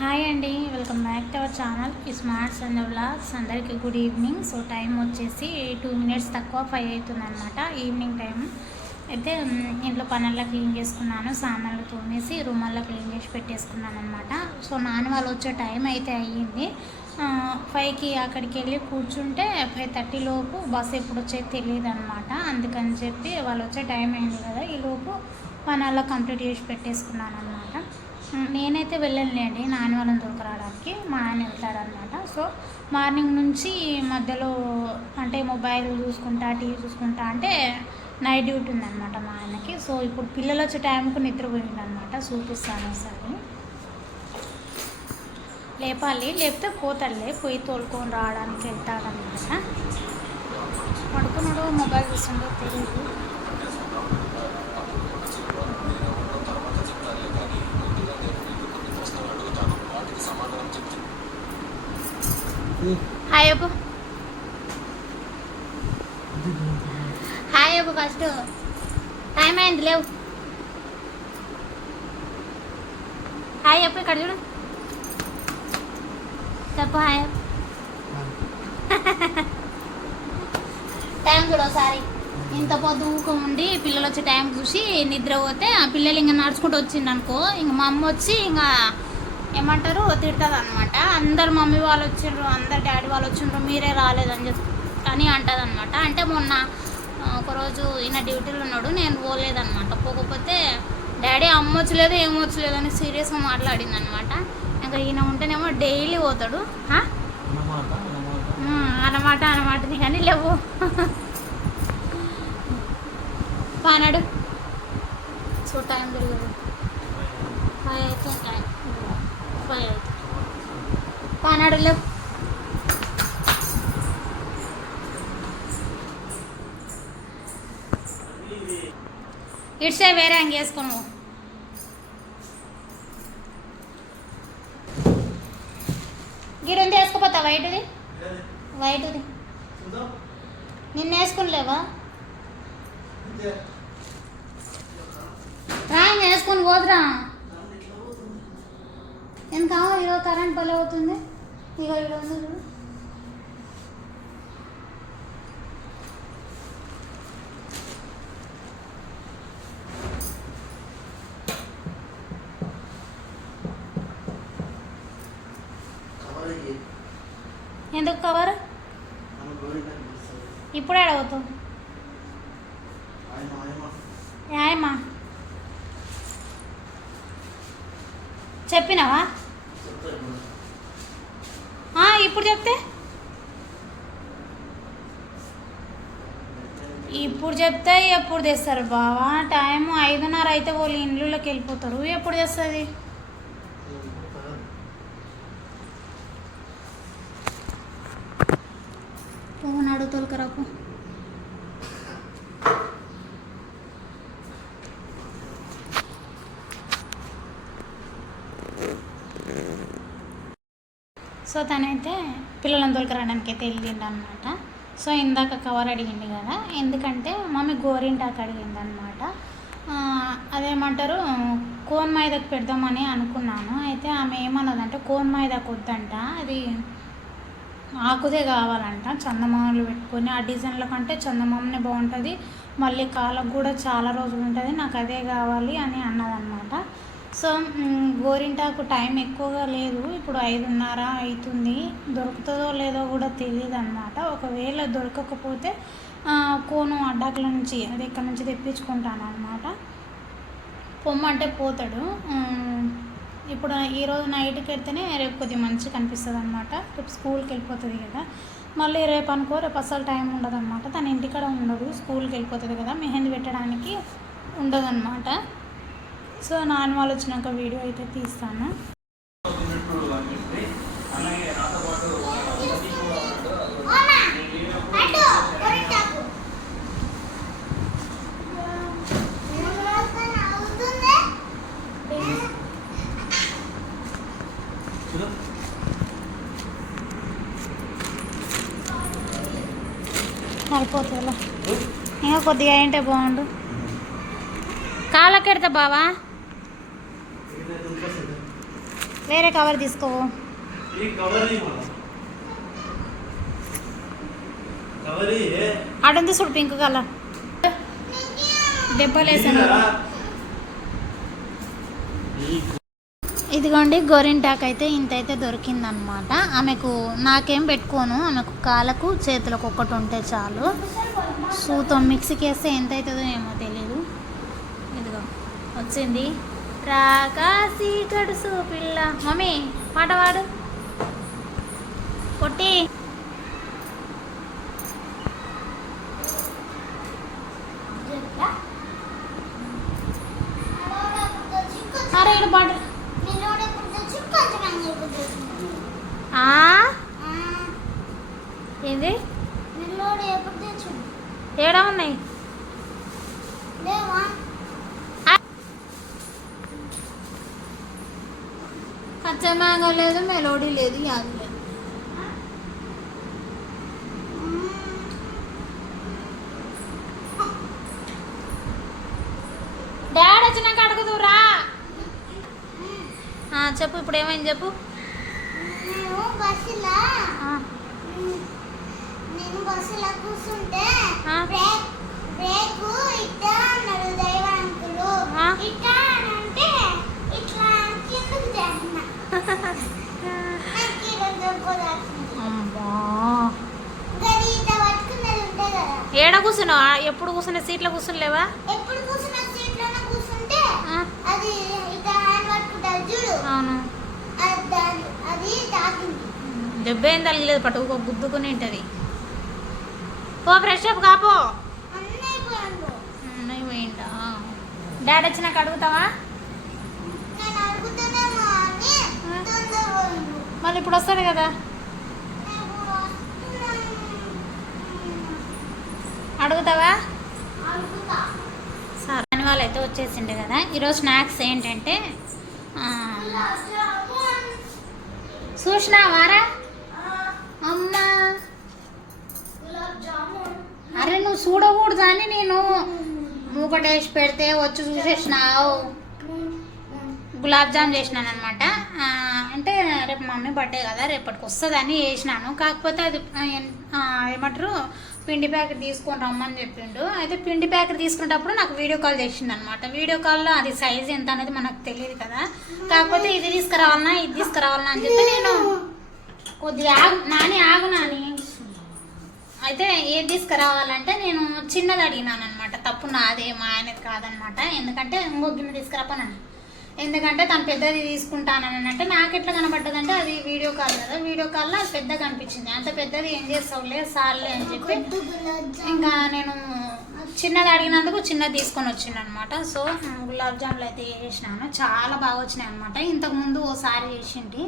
Hi అండి welcome back to our channel. ఈ smarts and vlogs అందరికీ గుడ్ ఈవినింగ్. సో టైం వచ్చేసి two minutes తక్కువ ఫైవ్ అవుతుందన్నమాట. ఈవినింగ్ టైం అయితే ఇంట్లో పనుల్లో క్లీన్ చేసుకున్నాను. సామాన్లు తోమేసి రూమల్లో క్లీన్ చేసి పెట్టేసుకున్నాను అనమాట సో నాన్న వాళ్ళు వచ్చే టైం అయితే అయ్యింది. ఫైవ్కి అక్కడికి వెళ్ళి కూర్చుంటే ఫైవ్ థర్టీ లోపు బస్సు ఎప్పుడు వచ్చేది తెలియదు అనమాట అందుకని చెప్పి వాళ్ళు వచ్చే టైం అయింది కదా ఈ లోపు పనుల్లో కంప్లీట్ చేసి పెట్టేసుకున్నాను అనమాట నేనైతే వెళ్ళలేండి నాన్న వాళ్ళని దొరకరావడానికి మా ఆయన వెళ్తాడనమాట. సో మార్నింగ్ నుంచి మధ్యలో అంటే మొబైల్ చూసుకుంటా టీవీ చూసుకుంటా అంటే నైట్ డ్యూటీ ఉందన్నమాట మా ఆయనకి. సో ఇప్పుడు పిల్లలు వచ్చే టైంకు నిద్రపోయిందనమాట చూపిస్తాను ఒకసారి. లేపాలి. లేపితే పోతాడులే. పోయి తోలుకొని రావడానికి వెళ్తాడనమాట. పడుకున్నాడు మొబైల్ చూస్తుండో తెలియదు హాయ్ అబ్బు హాయ్ అబ్బు ఫస్ట్ టైం అయింది లేవు. హాయ్ అప్పు ఇక్కడ చూడు. చెప్పు హాయ్ అప్పు. టైం చూడు ఒకసారి. ఇంత పొద్దుకు ఉండి పిల్లలు వచ్చే టైం చూసి నిద్ర పోతే ఆ పిల్లలు ఇంకా నడుచుకుంటూ వచ్చిండు అనుకో ఇంక మా అమ్మ వచ్చి ఇంకా ఏమంటారు? తిడుతుంది అనమాట అందరు మమ్మీ వాళ్ళు వచ్చిండ్రు అందరు డాడీ వాళ్ళు వచ్చిండ్రు మీరే రాలేదని చెప్పి అని అంటుంది అనమాట అంటే మొన్న ఒకరోజు ఈయన డ్యూటీలో ఉన్నాడు నేను పోలేదన్నమాట. పోకపోతే డాడీ అమ్మ వచ్చలేదు ఏం వచ్చలేదు అని సీరియస్గా మాట్లాడింది అనమాట ఇంకా ఈయన ఉంటేనేమో డైలీ పోతాడు. "హా? అన్నమాట అన్నమాట. ఉమ్, అన్నమాట అన్నమాటని కానీ లేవు. పానాడు సో టైం తెలియదు అయితే లేవు ఇట్సే వేరే అంగ వేసుకోను గిడుంది వేసుకోపోతా వైట్ది? వైట్ది. నిన్న వేసుకునిలేవా? రా ఇంక వేసుకొని పోదురా. ఎంత కావాలి ఈరోజు కరెంట్ పని అవుతుంది ఇక ఉంది చూడు. ఎందుకు కవర్? ఇప్పుడు అడగతావు న్యాయమా? చెప్పినావా ఆ, ఇప్పుడు చెప్తే ఇప్పుడు చెప్తే ఎప్పుడు తెస్తారు బావా? టైం ఐదున్నర అయితే వాళ్ళు ఇండ్లలోకి వెళ్ళిపోతారు. ఎప్పుడు తెస్తుంది? ఫోన్ అడుగుతోలుకరాపు సో తనైతే పిల్లలను తోలుకురావడానికి అయితే వెళ్ళిండు అనమాట సో ఇందాక కవర్ అడిగింది కదా ఎందుకంటే మమ్మీ గోరింటాకు అడిగింది అనమాట అదేమంటారు కోన్ మైదాకు పెడదామని అనుకున్నాను. అయితే ఆమె ఏమన్నదంటే కోన్ మైదాకు వద్దంట అది ఆకుదే కావాలంట చందమామలు పెట్టుకొని ఆ డిజైన్ల కంటే చందమామనే బాగుంటుంది. మళ్ళీ కాలకు కూడా చాలా రోజులు ఉంటుంది నాకు అదే కావాలి అని అన్నదన్నమాట. సో గోరింటాకు టైం ఎక్కువగా లేదు. ఇప్పుడు ఐదున్నర అవుతుంది దొరుకుతుందో లేదో కూడా తెలియదు అనమాట ఒకవేళ దొరకకపోతే కోను అడ్డాకుల నుంచి అది ఇక్కడ నుంచి తెప్పించుకుంటాను అనమాట పొమ్మంటే పోతాడు. ఇప్పుడు ఈరోజు నైట్కి వెళ్తేనే రేపు కొద్దిగా మంచిగా కనిపిస్తుంది అనమాట రేపు స్కూల్కి వెళ్ళిపోతుంది కదా. మళ్ళీ రేపు అనుకో రేపు అసలు టైం ఉండదు అనమాట తన ఇంటికాడ ఉండదు స్కూల్కి వెళ్ళిపోతుంది కదా. మెహందీ పెట్టడానికి ఉండదన్నమాట. సో నాన్న వాళ్ళు వచ్చినాక వీడియో అయితే తీస్తాను. సరిపోతుందా ఇంకా కొద్దిగా ఏంటే బాగుండు. కాళ్ళకెడతా బావా? వేరే కవర్ ఇయ్యే. అడుంది చూడు పింక్ కలర్. దెబ్బలు వేసాను ఇదిరా. ఈ ఇదిగోండి గోరింటాక్ అయితే ఇంత అయితే దొరికిందనమాట ఆమెకు నాకేం పెట్టుకోను ఆమెకు కాళ్ళకు చేతులకు ఒక్కటి ఉంటే చాలు. సూతో మిక్సీకి వేస్తే ఎంత అవుతుందో ఏమో తెలీదు. ఇదిగో వచ్చింది. రాకాసి గడుసు పిల్ల. మమ్మీ పాట పాడు. కొట్టి అరే ఈడ పాడు ఆ? ఏంది ఏడా ఉన్నాయి కచ్చా మ్యాంగో లేదు మెలోడీ లేదు యాది లేదు డాడ్ వచ్చినాక అడుగుదురా ఆ, చెప్పు ఇప్పుడు ఏమైంది చెప్పు. నేను బస్సులో కూర్చుంటే. బ్రేక్ బ్రేక్ ఇట్టా అన్నాడు దైవ అంకులు అని అంటే ఇట్లా కిందకు ఏడ కూర్చున్నావా? ఎప్పుడు కూర్చున్నా సీట్లో కూర్చునిలేవా? ఎప్పుడు కూర్చున్న సీట్లోనే కూర్చుంటే అది ఇట్లా హ్యాండ్ పట్టుకుంటారు చూడు అవును. దెబ్బ ఏం తగలేదు పట్టుకో గుద్దుకుని ఉంటుంది. పో ఫ్రెష్ అప్ కాపో అన్నయ్య పోయిండా? డాడీ వచ్చినాక అడుగుతావా? మళ్ళీ ఇప్పుడు వస్తాడు కదా? అడుగుతావా? సార్. సరే వాళ్ళు అయితే వచ్చేసిండే కదా. ఈరోజు స్నాక్స్ ఏంటంటే చూసినావారా అమ్మా. అరే నువ్వు చూడకూడదు అని నేను మూకటేసి పెడితే వచ్చి చూసేసినావు. గులాబ్ జామ్ చేసినాను అనమాట అంటే రేపు మమ్మీ బర్త్డే కదా రేపటికి వస్తుందని చేసినాను. కాకపోతే అది ఏమంటారు? పిండి ప్యాకెట్ తీసుకొని రమ్మని చెప్పిండు. అయితే పిండి ప్యాకెట్ తీసుకునేటప్పుడు నాకు వీడియో కాల్ చేసిండు అనమాట వీడియో కాల్లో అది సైజ్ ఎంత అనేది మనకు తెలియదు కదా. కాకపోతే ఇది తీసుకురావాలన్నా ఇది తీసుకురావాలన్నా అని చెప్పి నేను కొద్దిగా ఆగు నాని ఆగు నాని. అయితే ఏది తీసుకురావాలంటే నేను చిన్నది అడిగినాను అనమాట తప్పు నాదే మా ఆయనది కాదనమాట ఎందుకంటే ఇంకో గిన్నె తీసుకురాపనని ఎందుకంటే తను పెద్దది తీసుకుంటానని అంటే నాకు ఎట్లా కనబడ్డదంటే అది వీడియో కాల్ కదా. వీడియో కాల్లో అది పెద్దగా అనిపించింది. అంత పెద్దది ఏం చేస్తావులే సార్లే అని చెప్పి ఇంకా నేను చిన్నది అడిగినందుకు చిన్నది తీసుకొని వచ్చిండు అనమాట సో గులాబ్ జాములు అయితే చేసినాను. చాలా బాగా వచ్చినాయి అనమాట ఇంతకుముందు ఓసారి చేసింటి.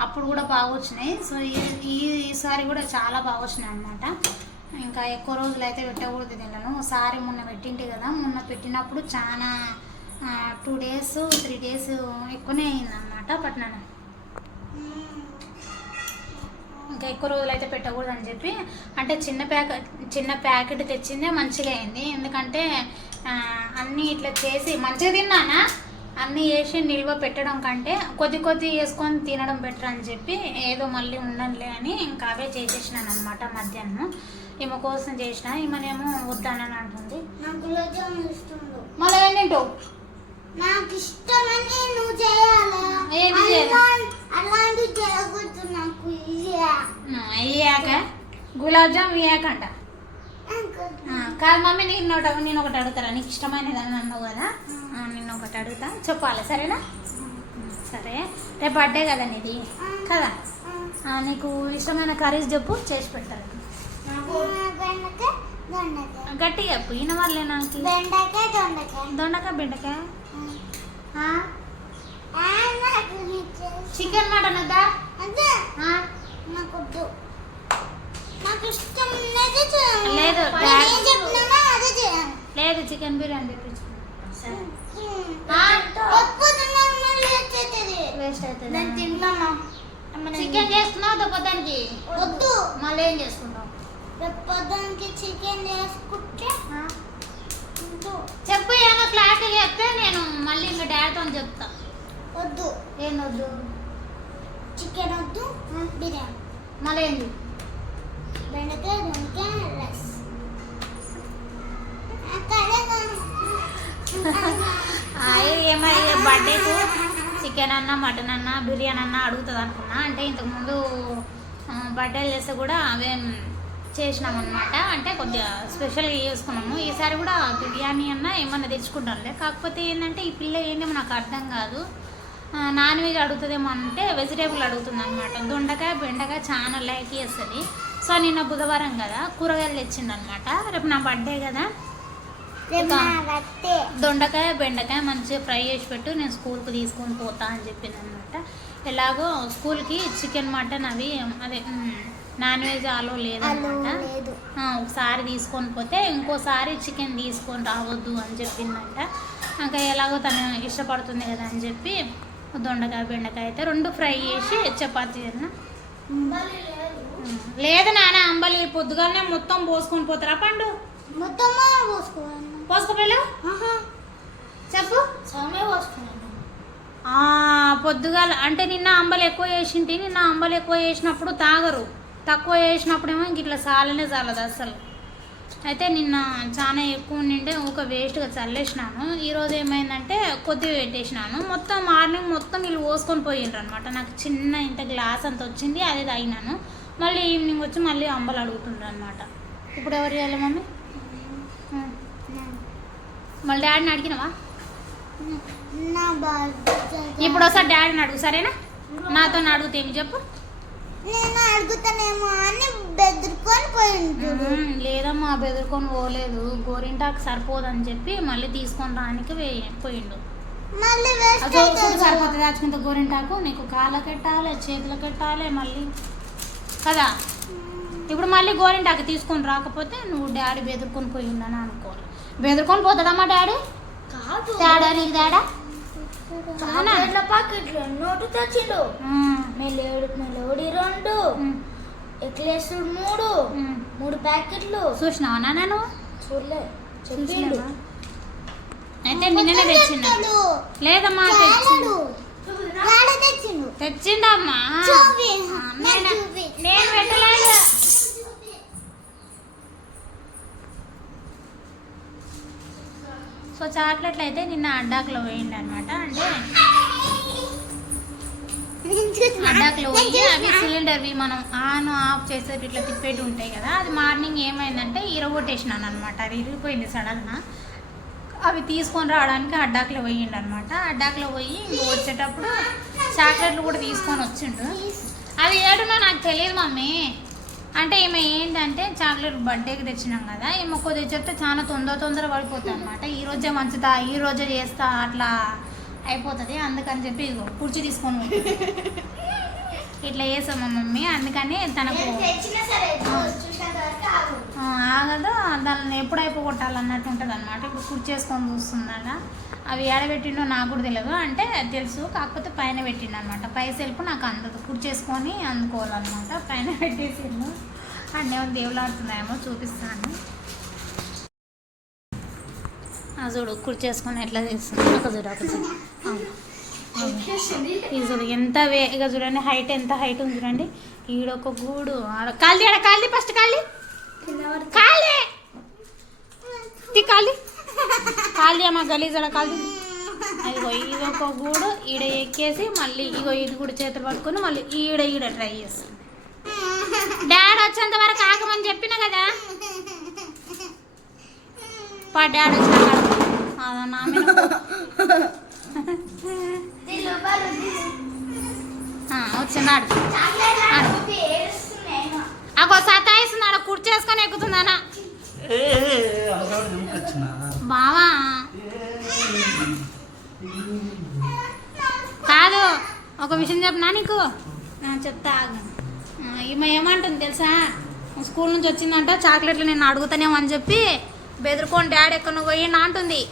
అప్పుడు కూడా బాగా వచ్చినాయి. సో ఈ- ఈ ఈసారి కూడా చాలా బాగా వచ్చినాయి అనమాట ఇంకా ఎక్కువ రోజులు అయితే పెట్టకూడదు తినను ఒకసారి మొన్న పెట్టింటి కదా. మొన్న పెట్టినప్పుడు చాలా టూ డేస్ త్రీ డేస్ ఎక్కువనే అయిందన్నమాట పట్టినాను ఇంకా ఎక్కువ రోజులు అయితే పెట్టకూడదు అని చెప్పి అంటే చిన్న ప్యాకెట్ చిన్న ప్యాకెట్ తెచ్చిందే మంచిగా అయింది. ఎందుకంటే అన్నీ ఇట్లా చేసి మంచిగా తిన్నానా? అన్నీ వేసి నిల్వ పెట్టడం కంటే కొద్ది కొద్ది వేసుకొని తినడం బెటర్ అని చెప్పి ఏదో మళ్ళీ ఉండనులే అని ఇంకా అవే చేసేసినాను అనమాట మధ్యాహ్నం. ఈమె కోసం చేసిన ఈమెనేమో వద్దానని అంటుంది. మళ్ళీ ఏం తింటావు? నాకు ఇష్టమని నువ్వు చేయాలా? ఏది చేయాలి? అలా- అలాంటివి చేయకూడదు నాకు ఇయ్యా. అయ్యాక గులాబ్ జామ్ ఇయ్యాకంట. నాకు కాదు మమ్మీ నేను ఒకటి నేను ఒకటి అడుగుతారా నీకు ఇష్టమైనది అని అన్నావు కదా? ఆ, నిన్ను ఒకటి అడుగుతా. చెప్పాలి సరేనా? సరే. రేపు బర్త్డే కదా నీది? కదా? నీకు ఇష్టమైన కర్రీస్ చెప్పు చేసి పెడతారు నాకు గట్టిగా చెప్పు వాళ్ళే నాకు. దొండకాయ. దొండకాయ బెండకాయ? నాకు. చికెన్ మటన్ వద్దా? నాకు నాకు ఇష్టం లేదు, లేదు చికెన్ బిర్యానీ తెప్పించుకున్నా ఆ, ఎప్పుడు నాకు మళ్ళీ వచ్చేది వేస్ట్ అవుతుంది నేను తింటాను చికెన్ చేసుకున్నావు దొప్పదానికి వద్దు. మళ్ళీ ఏం చేసుకుంటావు? రేపు పొద్దునకి చికెన్ చేసుకుంటే చెప్పు ఏమో క్లారిటీ డాడీతో చెప్తా. వద్దు. ఏం వద్దు చికెన్ వద్దు బిర్యానీ. మళ్ళీ బెండకాయ దొండకాయ రైస్. అక్కడే ఏమై బర్త్డేకు చికెన్ అన్న మటన్ అన్న బిర్యానీ అన్న అడుగుతుంది అనుకున్నా అంటే ఇంతకుముందు బర్త్డేలు చేస్తే కూడా అవే చేసినాం అనమాట అంటే కొద్దిగా స్పెషల్గా చేసుకున్నాము. ఈసారి కూడా బిర్యానీ అన్న ఏమన్నా తెచ్చుకుంటాంలే కాకపోతే ఏంటంటే ఈ పిల్ల ఏందేమో నాకు అర్థం కాదు. నాన్ వెజ్ అడుగుతుందేమో అంటే వెజిటేబుల్ అడుగుతుంది అనమాట దొండకాయ బెండకాయ చాలా లైక్ చేస్తుంది సో నిన్న బుధవారం కదా కూరగాయలు తెచ్చిండనమాట రేపు నా బర్త్డే కదా. దొండకాయ బెండకాయ మంచిగా ఫ్రై చేసి పెట్టు. నేను స్కూల్కి తీసుకొని పోతా అని చెప్పింది అనమాట ఎలాగో స్కూల్కి చికెన్ మటన్ అవి అదే నాన్ వెజ్ ఆలో అలో లేదనమాట. ఒకసారి తీసుకొని పోతే ఇంకోసారి చికెన్ తీసుకొని రావద్దు అని చెప్పిందంట. ఇంకా ఎలాగో తను ఇష్టపడుతుంది కదా అని చెప్పి దొండకాయ బెండకాయ అయితే రెండు ఫ్రై చేసి చపాతీ తిన్నా లేదు. నాన్న అంబలి పొద్దుగానే మొత్తం పోసుకొని పోతారా పండు? మొత్తం పోసుకోపోయా చెప్పు. పొద్దుగాల అంటే నిన్న అంబలు ఎక్కువ వేసింటి నిన్న అంబలు ఎక్కువ వేసినప్పుడు తాగరు. తక్కువ వేసినప్పుడేమో ఇంక ఇట్లా చాలనే చాలదు అసలు అయితే నిన్న చాలా ఎక్కువ ఉండింటే ఒక వేస్ట్గా చల్లేసినాను. ఈరోజు ఏమైందంటే కొద్దిగా పెట్టేసినాను. మొత్తం మార్నింగ్ మొత్తం వీళ్ళు పోసుకొని పోయిండ్రు అనమాట నాకు చిన్న ఇంత గ్లాస్ అంత వచ్చింది అదే తాగినాను. మళ్ళీ ఈవినింగ్ వచ్చి మళ్ళీ అంబలు అడుగుతుండ్రు అనమాట ఇప్పుడు ఎవరు చేయాలి మమ్మీ. మళ్ళీ డాడీని అడిగినవా? ఇప్పుడు ఒకసారి డాడీని అడుగు సరేనా? నాతో అడుగుతే ఏమి చెప్పు. నేను అడుగుతానేమో అని బెదిరుకొని పోయిండు లేదమ్మా బెదురుకొని పోలేదు. గోరింటాకు సరిపోదని చెప్పి మళ్ళీ తీసుకొని రానికి పోయిండు. మళ్ళీ వేస్ట్ సరిపోతుంది దాచుకుంటే గోరింటాకు నీకు కాళ్ళకి పెట్టాలి చేతులకు పెట్టాలి మళ్ళీ. కదా? ఇప్పుడు మళ్ళీ గోరింటాకు తీసుకొని రాకపోతే నువ్వు డాడీ బెదురుకొని పోయిందని అనుకోవాలి. బెదురుకొని పోతాడమ్మా డాడీ? కాదు. తేడా నీకు తేడా నోటు తెచ్చిండు. మెలోడి మెలోడి రెండు. ఎక్లేసుడు మూడు. మూడు ప్యాకెట్లు. చూసినావా నాన్న నువ్వు? చూడలే. చెప్పిండు? అయితే నిన్ననే తెచ్చిండు. లేదమ్మా తెచ్చిండు. తెచ్చిండు. తెచ్చిండమ్మా. నేను. నేను పెట్టలేదు సో చాక్లెట్లు అయితే నిన్న అడ్డాకులో పోయిండు అనమాట అంటే అడ్డాకులో పోయి అవి సిలిండర్వి మనం ఆన్ ఆఫ్ చేసేది ఇట్లా తిప్పేటి ఉంటాయి కదా అది మార్నింగ్ ఏమైందంటే ఇరగొట్టేసినాను అనమాట అది ఇరిగిపోయింది సడన్గా అవి తీసుకొని రావడానికి అడ్డాకులో పోయిండు అనమాట అడ్డాకులో పోయి ఇంకో వచ్చేటప్పుడు చాక్లెట్లు కూడా తీసుకొని వచ్చిండు. అది ఏడునో నాకు తెలియదు మమ్మీ. అంటే ఈమె ఏంటంటే చాక్లెట్ బర్త్డేకి తెచ్చినాం కదా ఈమె కొద్దిగా చెప్తే చాలా తొందర తొందర పడిపోతుంది అనమాట ఈ రోజే మంచిదా ఈ రోజే చేస్తా అట్లా అయిపోతుంది అందుకని చెప్పి ఇగో కుర్చీ తీసుకొని. ఇట్లా చేసాం మా మమ్మీ అందుకని తనకు ఆగదు దాన్ని ఎప్పుడు అయిపోగొట్టాలన్నట్టు ఉంటుంది అనమాట ఇప్పుడు కుర్చీ చేసుకొని చూస్తుందట అవి ఏడబెట్టిండో నాకు కూడా తెలియదు అంటే తెలుసు కాకపోతే పైన పెట్టిండు అనమాట పై సెల్ఫ్ నాకు అందదు. కుర్చీ చేసుకొని అందుకోవాలన్నమాట. పైన పెట్టేసిండు. అన్నీ దేవులాడుతున్నాయేమో చూపిస్తాను. చూడు కుర్చీ చేసుకొని ఎట్లా చేస్తుంది? ఒక చూడు ఒక చూడు. ఇది చూడు ఎంత వే ఇక చూడండి హైట్ ఎంత హైట్ ఉంది చూడండి. ఈడొక గూడు ఆడ కాలి ఆడ కాలి ఫస్ట్ కాలి కాలి తీ కాలి కాలి అమ్మ గలీజ్ ఆడ కాలి అదిగో ఇది ఒక గూడు ఈడ ఎక్కేసి మళ్ళీ ఇగో ఇది కూడా చేతులు పట్టుకొని మళ్ళీ ఈడ ఈడ ట్రై చేస్తుంది డాడ్ వచ్చేంత వరకు ఆగమని చెప్పిన కదా? పా డాడ్ వచ్చిన ఆ, వచ్చినాడు ఆడు. ఆడుకుంటే ఏడుస్తున్నాయి. అగో సతాయిస్తుంది ఆడ కుర్చేసుకొని ఎక్కుతుందనా ఏ అలవాటు నింపొచ్చిన బావా కాదు ఒక విషయం చెప్పనా నీకు ఆ, చెప్తా. ఆ, ఈమె ఏమంటుంది తెలుసా స్కూల్ నుంచి వచ్చిందంట చాక్లెట్లు నేను అడుగుతానేమో అని చెప్పి బెదిరికొని డాడీ ఎక్కడ పోయిండా అంటుంది ఆ.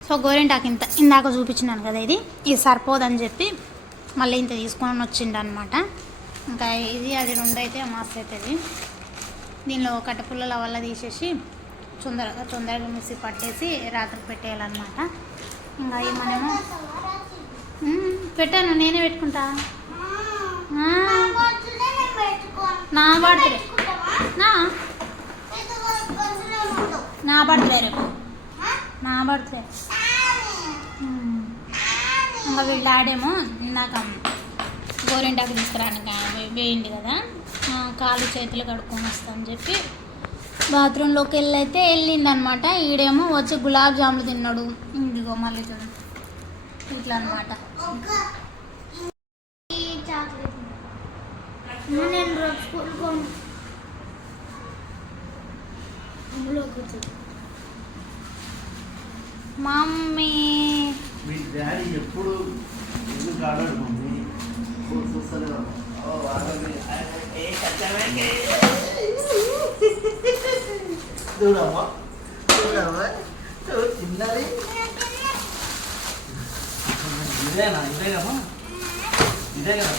సో గోరింటాకు ఇంత ఇందాక చూపించినాను కదా ఇది. ఇది సరిపోదని చెప్పి మళ్ళీ ఇంత తీసుకొని వచ్చిండు అనమాట ఇంకా ఇది అది రెండు అయితే మస్తు అవుతుంది దీనిలో కట్టపుల్లల వల్ల తీసేసి తొందరగా తొందరగా మిక్సీ పట్టేసి రాత్రి పెట్టేయాలన్నమాట. ఇంకా ఏమనేమో మనము పెట్టాను నేనే పెట్టుకుంటా. నా బర్త్డే. నా. నా బర్త్డే రేపు. నా బర్త్డే. ఇంకా వీళ్ళ డాడేమో ఇందాక గోరింటాకు తీసుకురానికి వేయండి కదా. కాళ్ళు చేతులు కడుక్కొని వస్తామని చెప్పి బాత్రూంలోకి వెళ్ళి అయితే వెళ్ళింది అనమాట ఈడేమో వచ్చి గులాబ్ జాములు తిన్నాడు. ఇదిగో మళ్ళీ ఇట్లా అనమాట నేను రోజు స్కూల్ పోను మమ్మీ. మీ డాడీ ఎప్పుడు ఎందుకు ఆడాడు మమ్మీ? స్కూల్ చూస్తూనే ఉన్నాడు. చూడమ్మా. చూడమ్మా. చూడు, తిన్నది ఇదేనా? ఇదే కదా ఇదే కదా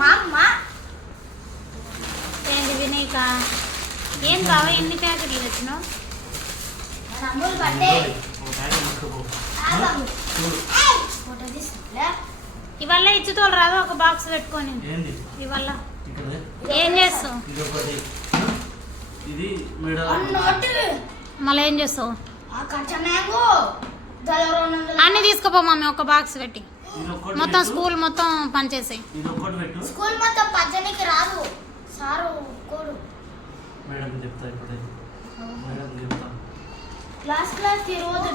మా అమ్మ ఏంటి వినీక ఏం కావా ఎన్ని ప్యాకెట్లు తెచ్చినావు? తమ్ముడు పట్టే. ఫోటో ఇవల్ల ఇచ్చుతోలు రాదు ఒక బాక్స్ పెట్టుకొని. ఏంది? ఇవల్ల ఏం చేస్తావు? ఇది ఒకటి ఇది మెడ అన్నట్టు మళ్ళీ ఏం చేస్తావు? అన్నీ తీసుకుపో మమ్మీ ఒక బాక్స్ పెట్టి. మొత్తం. స్కూల్ మొత్తం పనిచేసాయి ఇది ఒక్కటి పెట్టు. స్కూల్ మొత్తం పద్దనికి రాదు. సారు కోడు మేడం చెప్తా ఇప్పుడే. మేడం చెప్తా. క్లాస్ క్లాస్ రోజు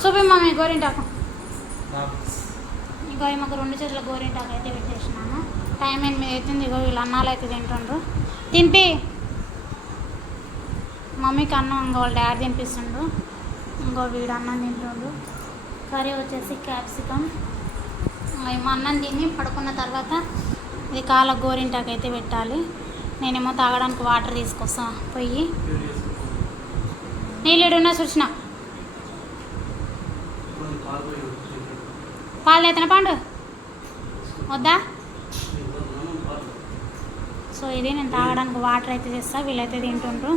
చూపి మమ్మీ గోరింటాకు. ఇగో మాకు రెండు చేతుల గోరింటాకు అయితే పెట్టేసినాను. టైం ఎనిమిది అవుతుంది? ఇగో వీళ్ళు అన్నాలు అయితే తింటుండ్రు. తినిపి మమ్మీకి అన్నం ఇంకో వాళ్ళ డాడీ తినిపిస్తుండు ఇంకో వీడు అన్నం తింటుండు. కర్రీ వచ్చేసి క్యాప్సికమ్. మా అన్నం తిని పడుకున్న తర్వాత ఇది కాల గోరింటాకు అయితే పెట్టాలి. నేనేమో తాగడానికి వాటర్ తీసుకొస్తా పోయి. నీళ్ళు సృష్ణ పాలు పోయి ఎత్తన పండు? వద్దా? సో ఇది నేను తాగడానికి వాటర్ అయితే తెస్తా వీళ్ళైతే తింటుండ్రు.